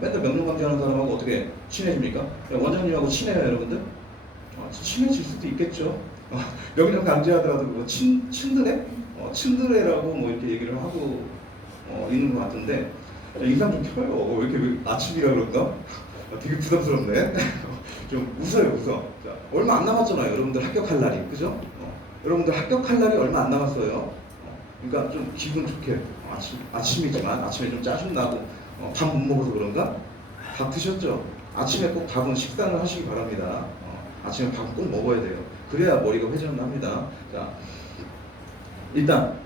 맨날 명령감지하는 사람하고 어떻게 친해집니까? 원장님하고 친해요, 여러분들? 친해질 수도 있겠죠. 명령감지하더라도 뭐 친드레? 친드레라고 뭐 이렇게 얘기를 하고 있는 것 같은데 인상 좀 켜요. 왜 이렇게 아침이라 그런가? 되게 부담스럽네. 좀 웃어. 자, 얼마 안 남았잖아요, 여러분들 합격할 날이, 그죠? 여러분들 합격할 날이 얼마 안 남았어요. 그러니까 좀 기분 좋게 아침이지만 아침에 좀 짜증 나고 밥 못 먹어서 그런가? 밥 드셨죠? 아침에 꼭 밥은 식사를 하시기 바랍니다. 아침에 밥 꼭 먹어야 돼요. 그래야 머리가 회전합니다. 자, 일단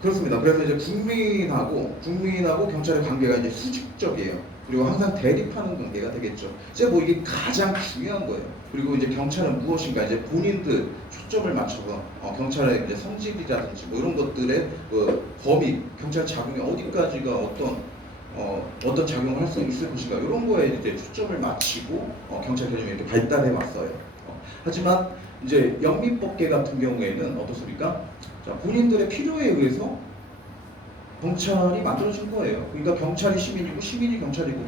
그렇습니다. 그래서 이제 국민하고 경찰의 관계가 이제 수직적이에요. 그리고 항상 대립하는 관계가 되겠죠. 이제 뭐 이게 가장 중요한 거예요. 그리고 이제 경찰은 무엇인가 이제 본인들 초점을 맞춰서 경찰의 이제 성직이라든지 뭐 이런 것들의 범위, 경찰 자금이 어디까지가 어떤 작용을 할 수 있을 것인가 이런 거에 이제 초점을 맞추고 경찰 개념이 이렇게 발달해 왔어요. 하지만 이제 영미법계 같은 경우에는 어떻습니까? 자, 본인들의 필요에 의해서 경찰이 만들어진 거예요. 그러니까 경찰이 시민이고 시민이 경찰이고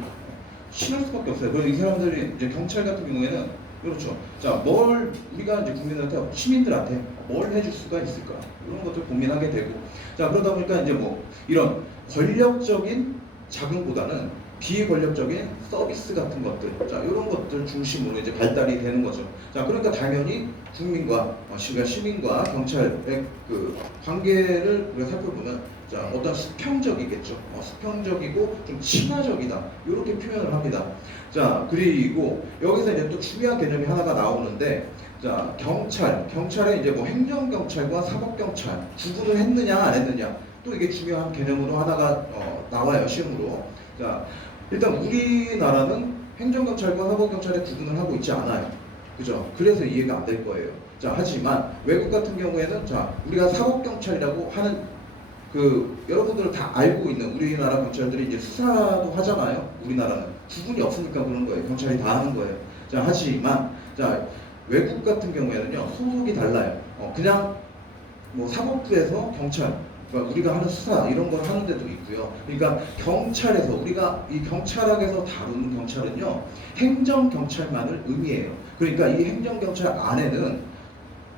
신을 수밖에 없어요. 그리고 이 사람들이 이제 경찰 같은 경우에는 그렇죠. 자, 뭘 우리가 이제 국민한테 시민들한테 뭘 해줄 수가 있을까? 이런 것들 고민하게 되고 자 그러다 보니까 이제 뭐 이런 권력적인 자금보다는 비권력적인 서비스 같은 것들, 자 이런 것들 중심으로 이제 발달이 되는 거죠. 자 그러니까 당연히 국민과 시민과 경찰의 그 관계를 우리가 살펴보면 자 어떤 수평적이겠죠. 수평적이고 좀 친화적이다 이렇게 표현을 합니다. 자 그리고 여기서 이제 또 중요한 개념이 하나가 나오는데 자 경찰의 이제 뭐 행정경찰과 사법경찰 구분을 했느냐 안 했느냐 또 이게 중요한 개념으로 하나가 나와요 시험으로. 자 일단 우리나라는 행정경찰과 사법경찰의 구분을 하고 있지 않아요. 그죠? 그래서 이해가 안 될 거예요. 자, 하지만 외국 같은 경우에는 자, 우리가 사법경찰이라고 하는 여러분들 다 알고 있는 우리나라 경찰들이 이제 수사도 하잖아요. 우리나라는 구분이 없으니까 그런 거예요. 경찰이 다 하는 거예요. 자, 하지만 자, 외국 같은 경우에는요. 소속이 달라요. 그냥 뭐 사법부에서 경찰 그러니까 우리가 하는 수사 이런 걸 하는 데도 있고요. 그러니까 경찰에서 우리가 이 경찰학에서 다루는 경찰은요 행정경찰만을 의미해요. 그러니까 이 행정경찰 안에는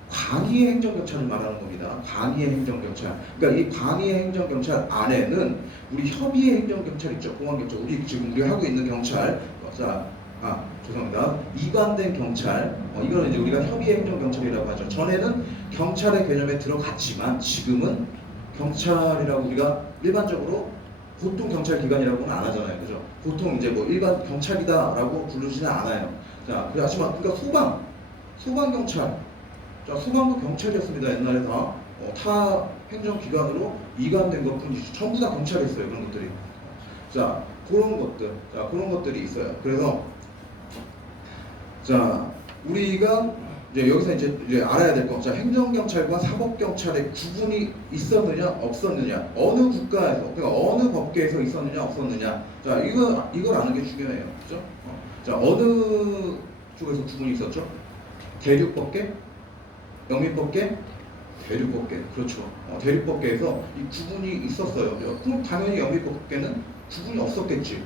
광의의 행정경찰을 말하는 겁니다. 광의의 행정경찰. 그러니까 이 광의의 행정경찰 안에는 우리 협의의 행정경찰 있죠. 공안경찰. 우리 하고 있는 경찰. 자, 죄송합니다. 이관된 경찰. 이거는 이제 우리가 협의의 행정경찰이라고 하죠. 전에는 경찰의 개념에 들어갔지만 지금은 경찰이라고 우리가 일반적으로 보통 경찰 기관이라고는 안 하잖아요. 그죠? 보통 이제 뭐 일반 경찰이다라고 부르지는 않아요. 자, 하지만 그러니까 소방경찰. 자, 소방도 경찰이었습니다. 옛날에 타 행정기관으로 이관된 것뿐이지 전부 다 경찰이었어요. 그런 것들이. 자, 그런 것들이 있어요. 그래서 자, 우리가 이제 여기서 이제 알아야 될 거, 자, 행정경찰과 사법경찰의 구분이 있었느냐, 없었느냐, 어느 국가에서, 그러니까 어느 법계에서 있었느냐, 없었느냐, 자, 이걸 아는 게 중요해요, 그죠? 자, 어느 쪽에서 구분이 있었죠? 대륙법계, 영미법계, 대륙법계, 그렇죠. 대륙법계에서 이 구분이 있었어요. 그럼 당연히 영미법계는 구분이 없었겠지.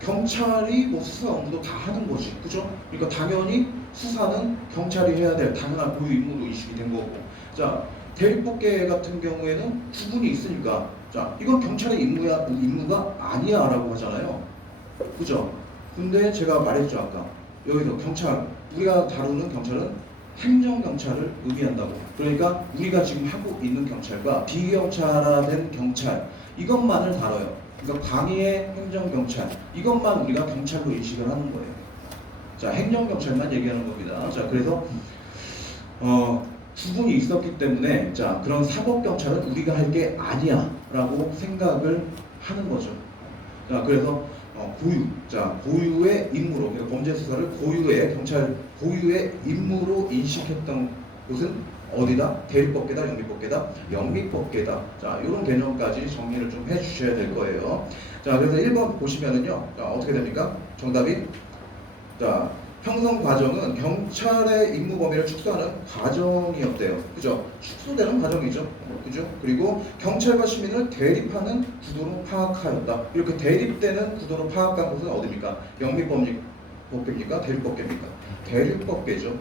경찰이 뭐 수사 업무도 다 하는 거지, 그죠? 그러니까 당연히 수사는 경찰이 해야 될 당연한 고유 임무로 인식이 된 거고. 자, 대립법계 같은 경우에는 구분이 있으니까, 자, 이건 경찰의 임무가 아니야라고 하잖아요, 그죠? 근데 제가 말했죠 아까 여기서 우리가 다루는 경찰은 행정경찰을 의미한다고. 그러니까 우리가 지금 하고 있는 경찰과 비경찰화된 경찰 이것만을 다뤄요. 그러니까 광의의 행정경찰 이것만 우리가 경찰로 인식을 하는 거예요. 자, 행정경찰만 얘기하는 겁니다. 자, 그래서 구분이 있었기 때문에 자, 그런 사법경찰은 우리가 할 게 아니야 라고 생각을 하는 거죠. 자, 그래서 고유의 임무로, 그러니까 범죄 수사를 경찰 고유의 임무로 인식했던 곳은 어디다? 대립법계다, 영미법계다? 영미법계다. 자, 이런 개념까지 정리를 좀 해주셔야 될 거예요. 자, 그래서 1번 보시면은요, 자, 어떻게 됩니까? 정답이, 자, 형성 과정은 경찰의 임무 범위를 축소하는 과정이었대요. 그죠? 축소되는 과정이죠. 그죠? 그리고 경찰과 시민을 대립하는 구도로 파악하였다. 이렇게 대립되는 구도로 파악한 곳은 어디입니까? 영미법입니까? 대립법계입니까? 대립법계죠.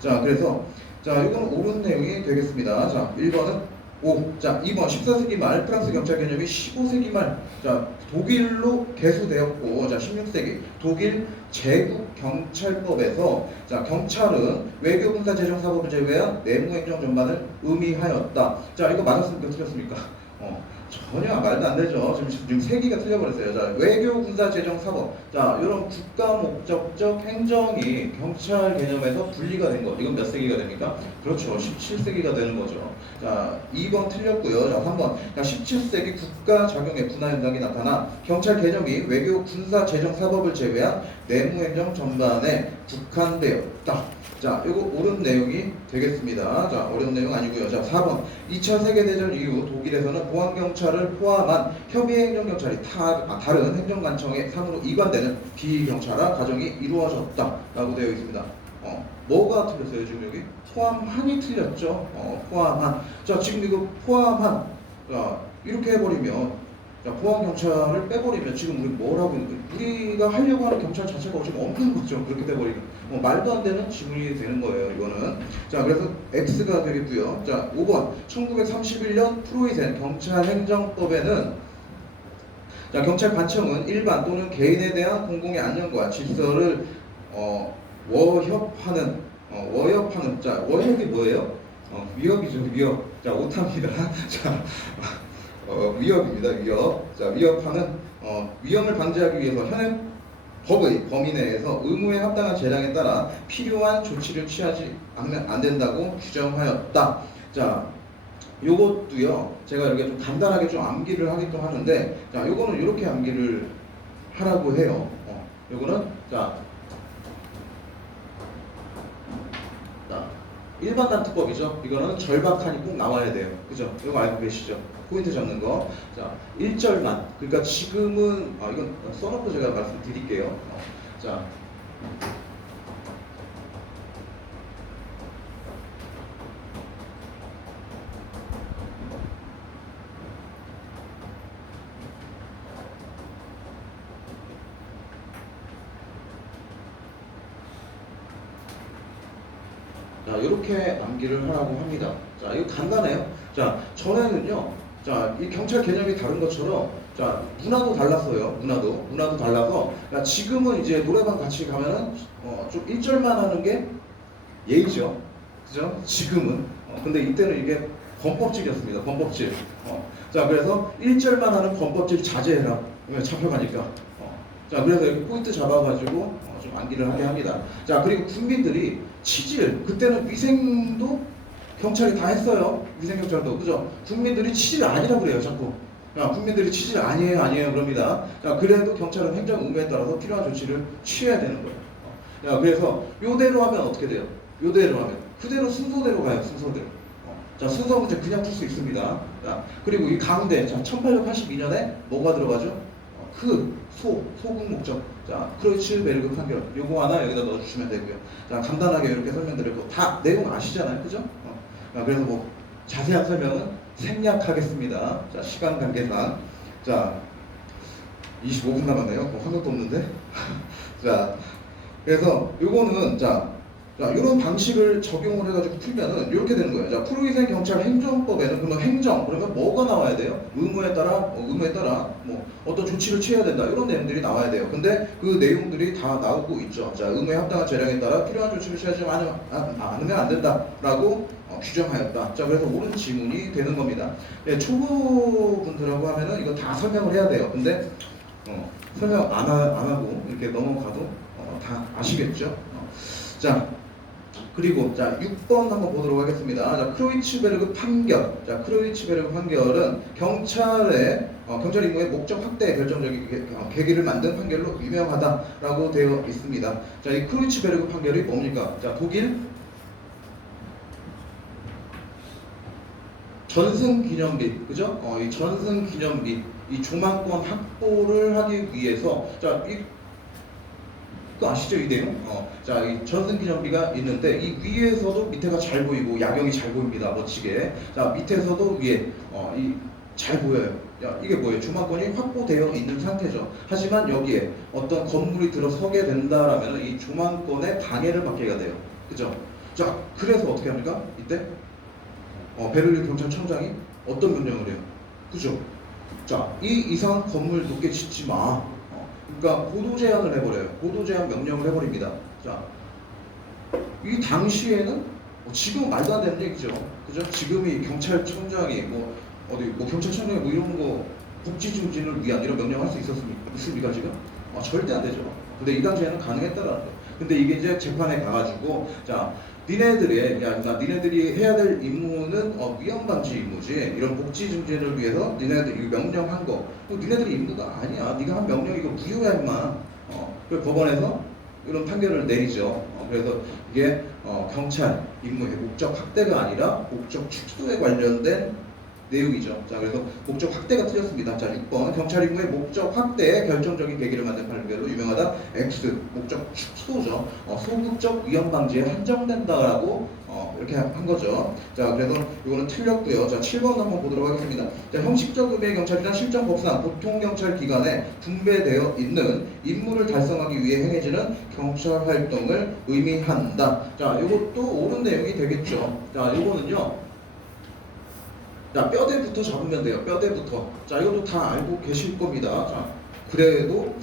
자, 그래서 자, 이건 옳은 내용이 되겠습니다. 자, 1번은 O. 자, 2번 14세기 말 프랑스 경찰 개념이 15세기 말 자, 독일로 개수되었고, 자, 16세기 독일 제국 경찰법에서 자, 경찰은 외교 군사 재정 사법을 제외한 내무 행정 전반을 의미하였다. 자, 이거 맞았습니까? 틀렸습니까? 전혀 말도 안 되죠. 지금 세 개가 틀려버렸어요. 자, 외교, 군사, 재정, 사법. 자, 이런 국가 목적적 행정이 경찰 개념에서 분리가 된 거. 이건 몇 세기가 됩니까? 그렇죠. 17세기가 되는 거죠. 자, 2번 틀렸고요. 자, 3번. 자, 17세기 국가 작용의 분화 현상이 나타나 경찰 개념이 외교, 군사, 재정, 사법을 제외한 내무 행정 전반에 국한되었다. 자, 이거 옳은 내용이 되겠습니다. 자, 어려운 내용 아니고요. 자, 4번. 2차 세계대전 이후 독일에서는 보안경찰을 포함한 협의행정경찰이 다른 행정관청의 상으로 이관되는 비경찰화 과정이 이루어졌다라고 되어 있습니다. 뭐가 틀렸어요? 지금 여기? 포함한이 틀렸죠? 포함한. 자, 지금 이거 포함한. 자, 이렇게 해버리면 자, 보안경찰을 빼버리면 지금 우리 뭘 하고 있는 거예요? 우리가 하려고 하는 경찰 자체가 지금 없는 거죠. 그렇게 돼버리면 말도 안 되는 질문이 되는 거예요. 이거는. 자, 그래서 X가 되겠고요. 자, 5번 1931년 프로이센 경찰행정법에는 자, 경찰관청은 일반 또는 개인에 대한 공공의 안녕과 질서를 워협하는 자, 워협이 뭐예요? 위협이죠. 위협. 자, 오타입니다. 자, 위협입니다. 위협. 자, 위협하는 위험을 방지하기 위해서 현행 법의 범위 내에서 의무에 합당한 재량에 따라 필요한 조치를 취하지 않으면 안 된다고 규정하였다. 자, 요것도요. 제가 이렇게 좀 간단하게 좀 암기를 하기도 하는데, 자, 요거는 이렇게 암기를 하라고 해요. 요거는 자, 일반 단투법이죠. 이거는 절박한이 꼭 나와야 돼요. 그죠? 이거 알고 계시죠? 포인트 잡는 거. 자, 1절만. 그러니까 지금은 이건 써놓고 제가 말씀드릴게요. 자, 이렇게 암기를 하라고 합니다. 자, 이거 간단해요. 자, 전에는요. 자, 이 경찰 개념이 다른 것처럼 자, 문화도 달랐어요. 문화도 달라서 자, 지금은 이제 노래방 같이 가면은 좀 1절만 하는 게 예의죠. 그죠? 지금은. 근데 이때는 이게 범법질이었습니다. 범법질. 자, 그래서 1절만 하는 범법질 자제해라. 왜 잡혀가니까. 자, 그래서 이렇게 포인트 잡아가지고 좀 암기를 하게 합니다. 자, 그리고 국민들이 치질, 그때는 위생도 경찰이 다 했어요. 위생경찰도. 그죠? 국민들이 치질 아니라고 그래요, 자꾸. 야, 국민들이 치질 아니에요, 그럽니다. 자, 그래도 경찰은 행정 의무에 따라서 필요한 조치를 취해야 되는 거예요. 야, 그래서 요대로 하면 어떻게 돼요? 요대로 하면. 그대로 순서대로 가요, 순서대로. 자, 순서 문제 그냥 풀 수 있습니다. 자, 그리고 이 가운데, 자, 1882년에 뭐가 들어가죠? 소국 목적. 자, 크로이츠베르그 판결. 요거 하나 여기다 넣어주시면 되고요. 자, 간단하게 이렇게 설명드렸고, 다 내용 아시잖아요. 그죠? 그래서 뭐, 자세한 설명은 생략하겠습니다. 자, 시간 관계상. 자, 25분 남았네요. 한 것도 없는데. 자, 그래서 요거는, 이런 방식을 적용을 해가지고 풀면은 이렇게 되는 거예요. 자, 프로이센 경찰 행정법에는 그러면 그러면 뭐가 나와야 돼요? 의무에 따라 뭐 어떤 조치를 취해야 된다. 이런 내용들이 나와야 돼요. 근데 그 내용들이 다 나오고 있죠. 자, 의무에 합당한 재량에 따라 필요한 조치를 취하지 않으면 안 된다라고 규정하였다. 자, 그래서 옳은 지문이 되는 겁니다. 네, 초보분들하고 하면은 이거 다 설명을 해야 돼요. 근데 설명 안 하고 이렇게 넘어가도 다 아시겠죠? 자, 그리고 자 6번 한번 보도록 하겠습니다. 자, 크로이츠베르그 판결. 자, 크로이츠베르그 판결은 경찰의 경찰 임무의 목적 확대에 결정적인 계기를 만든 판결로 유명하다라고 되어 있습니다. 자, 이 크로이츠베르그 판결이 뭡니까? 자, 독일 전승기념비, 그죠? 이 전승기념비, 이 조망권 확보를 하기 위해서 자, 그거 아시죠 이 내용? 자, 이 전승기념비가 있는데 이 위에서도 밑에가 잘 보이고 야경이 잘 보입니다. 멋지게. 자, 밑에서도 위에 이 잘 보여요. 야, 이게 뭐예요? 주말권이 확보되어 있는 상태죠. 하지만 여기에 어떤 건물이 들어서게 된다라면 이 조망권에 방해를 받게 돼요. 그죠? 자, 그래서 어떻게 합니까? 이때 베를린 경찰청장이 어떤 명령을 해요? 그죠? 자, 이 이상 건물 높게 짓지 마. 그러니까 보도 제한을 해버려요. 보도 제한 명령을 해버립니다. 자, 이 당시에는 지금 말도 안 되는 얘기죠. 그죠? 지금이 경찰청장이 경찰청장이 이런 거 복지 증진을 위한 이런 명령할 수 있습니까 지금? 절대 안 되죠. 근데 이 당시에는 가능했다라는 거예요. 근데 이게 이제 재판에 가가지고 자, 니네들이 해야 될 임무는 위험 방지 임무지. 이런 복지 증진을 위해서 니네들이 명령한 거. 니네들이 임무가 아니야. 네가 한 명령 이거 무효야 임마. 그 법원에서 이런 판결을 내리죠. 그래서 이게 경찰 임무의 목적 확대가 아니라 목적 축소에 관련된 내용이죠. 자, 그래서 목적 확대가 틀렸습니다. 자, 6번 경찰 임무의 목적 확대에 결정적인 계기를 만든 판결로 유명하다. X 목적 축소죠. 소극적 위험 방지에 한정된다라고 이렇게 한 거죠. 자, 그래서 이거는 틀렸고요. 자, 7번 한번 보도록 하겠습니다. 자, 형식적 의미의 경찰이란 실정법상 보통 경찰 기관에 분배되어 있는 임무를 달성하기 위해 행해지는 경찰 활동을 의미한다. 자, 이것도 옳은 내용이 되겠죠. 자, 이거는요. 자, 뼈대부터 잡으면 돼요. 뼈대부터. 자, 이것도 다 알고 계실 겁니다. 자, 그래도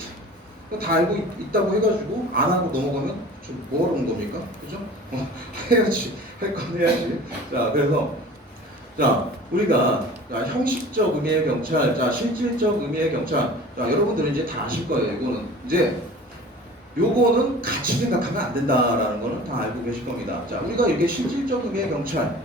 다 알고 있다고 해가지고 안 하고 넘어가면 좀 뭐하러 온 겁니까? 그죠? 해야지. 할 건 해야지. 자, 그래서 자, 우리가 형식적 의미의 경찰, 자, 실질적 의미의 경찰. 자, 여러분들은 이제 다 아실 거예요. 이거는 이제 요거는 같이 생각하면 안 된다라는 거는 다 알고 계실 겁니다. 자, 우리가 이게 실질적 의미의 경찰.